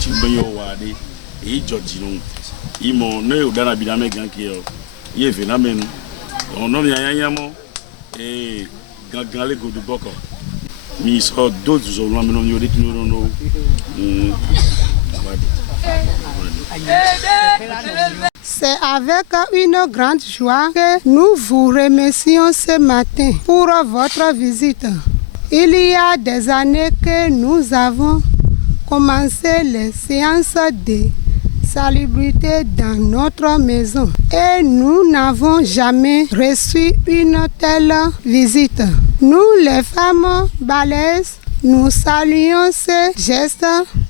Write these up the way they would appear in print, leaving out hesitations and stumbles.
chimbenyo wade e jojino imo ne udana bidame gankio ye phénomène on non yanyamo e gangale go du boko mi so d'autres zones mais non yodi kino no C'est avec une grande joie que nous vous remercions ce matin pour votre visite. Il y a des années que nous avons commencé les séances de salubrité dans notre maison et nous n'avons jamais reçu une telle visite. Nous, les femmes balayeuses, nous saluons ce geste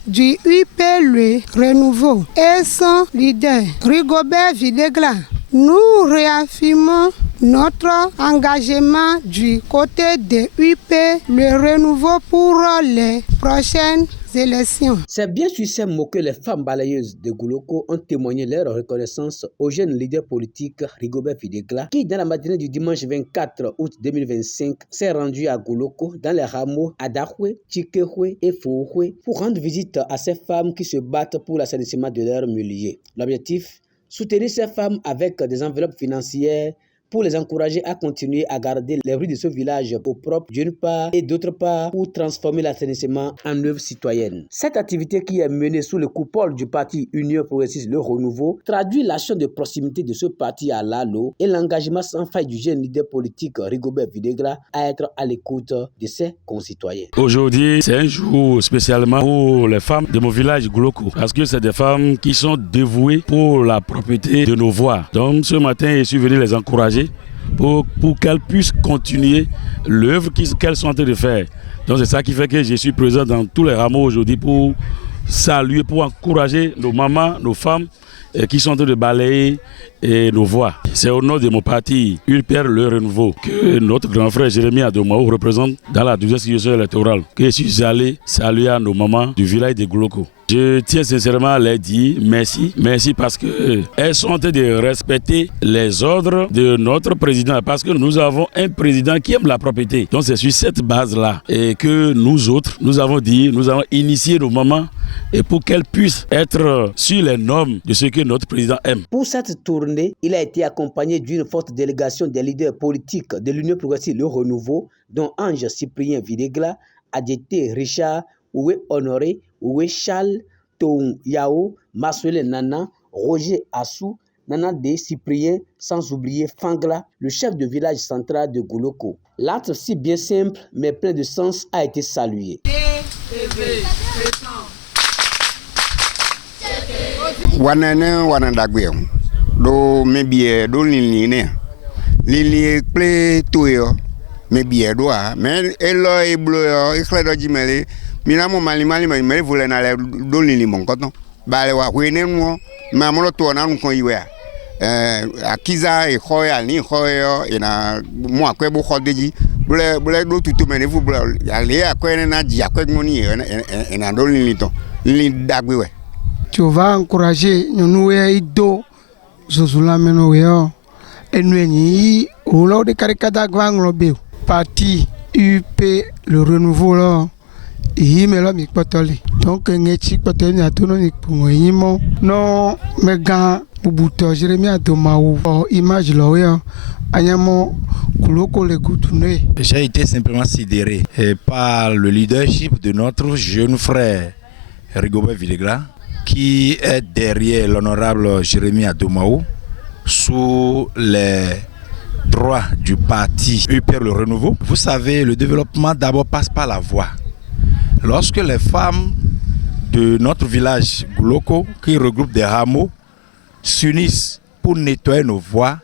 du UP Le Renouveau et son leader, Rigobert Videgla. Nous réaffirmons notre engagement du côté de UP Le Renouveau pour les prochaines élections. C'est bien sur ces mots que les femmes balayeuses de Gouloko ont témoigné leur reconnaissance au jeune leader politique Rigobert Videgla qui, dans la matinée du dimanche 24 août 2025, s'est rendu à Gouloko dans les hameaux Adahwe, Tchikehwe et Fouhwe pour rendre visite à ces femmes qui se battent pour l'assainissement de leur milieu. L'objectif, soutenir ces femmes avec des enveloppes financières pour les encourager à continuer à garder les rues de ce village au propre d'une part et d'autre part pour transformer l'assainissement en œuvre citoyenne. Cette activité qui est menée sous le coupole du parti Union Progressiste Le Renouveau traduit l'action de proximité de ce parti à Lalo et l'engagement sans faille du jeune leader politique Rigobert Videgla à être à l'écoute de ses concitoyens. Aujourd'hui, c'est un jour spécialement pour les femmes de mon village Gouloko parce que c'est des femmes qui sont dévouées pour la propriété de nos voies. Donc ce matin, je suis venu les encourager pour qu'elles puissent continuer l'œuvre qu'elles sont en train de faire. Donc c'est ça qui fait que je suis présent dans tous les rameaux aujourd'hui pour saluer, pour encourager nos mamans, nos femmes qui sont en train de balayer nos voies. C'est au nom de mon parti UPR Le Renouveau que notre grand frère Jérémy Adomao représente dans la 12e circonscription électorale que je suis allé saluer à nos mamans du village de Gouloko. Je tiens sincèrement à leur dire merci, merci parce qu'elles sont en train de respecter les ordres de notre président parce que nous avons un président qui aime la propriété. Donc c'est sur cette base-là et que nous autres, nous avons initié nos mamans et pour qu'elles puissent être sur les normes de ce que notre président aime. Pour cette tournée, il a été accompagné d'une forte délégation des leaders politiques de l'Union Progressiste Le Renouveau, dont Ange Cyprien Videgla, Adjete Richard, Oué Honoré, Oué Charles, Toun Yao, Maswele Nana, Roger Assou, Nana de Cyprien, sans oublier Fangla, le chef de village central de Gouloko. L'acte si bien simple mais plein de sens a été salué. Do mebie do lili ple toyo mebie do a me elo eblo ikle do jimele mina mo mali me vole na le do lili mon koton ba le wa we ne no ma mo to na nko yiwe akiza e khoya ni khoyo ina mo akwe bu khodeji bule do tutu me ne fu bule ale akwe na ji akwe ngoni ina do lili to lili dagwe we. Tu vas encourager nous ido Zozula Menoyo et nous au lors de Caricada Gwanglobe parti UP Le Renouveau là et me la mi potoli donc ngeti poteli a tout non pour yimo non mega bubuto Jérémy Adomao image là anyamo kuloko le gutune. J'ai été simplement sidéré par le leadership de notre jeune frère Rigobert Videgla qui est derrière l'honorable Jérémy Adomao sous les droits du parti UPR Le Renouveau. Vous savez, le développement d'abord passe par la voie. Lorsque les femmes de notre village Gouloko, qui regroupe des hameaux, s'unissent pour nettoyer nos voies,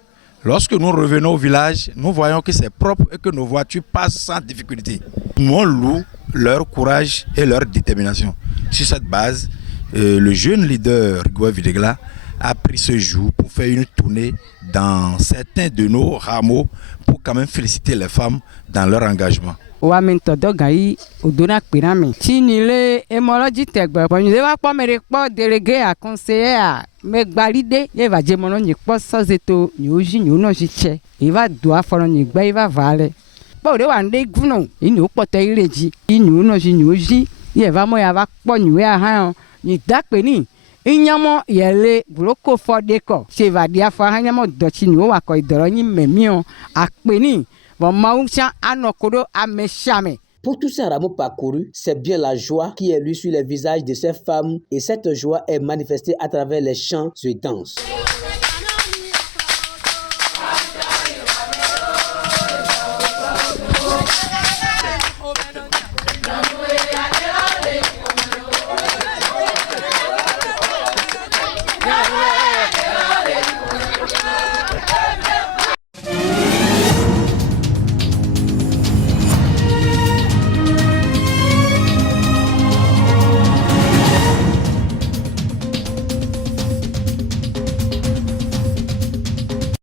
lorsque nous revenons au village, nous voyons que c'est propre et que nos voitures passent sans difficulté. Nous on loue leur courage et leur détermination. Sur cette base, le jeune leader Rigobert Videgla a pris ce jour pour faire une tournée dans certains de nos rameaux pour quand même féliciter les femmes dans leur engagement. Délégué à conseiller à me valider, il va dire mon pas ça c'est tout, il va doit faire un il va valer. Bon, le one day il nous peut il nous no il va moi avoir pas nous ni dakpe ni inyamo yele gloko fodeko cheva dia fa hanyamo dochi ni o wa ko idoro ni memio akpe ni bon mauncha anokodo ameshame. Pour tous ces rameaux parcourus, c'est bien la joie qui est lue sur les visages de ces femmes et cette joie est manifestée à travers les chants et danses.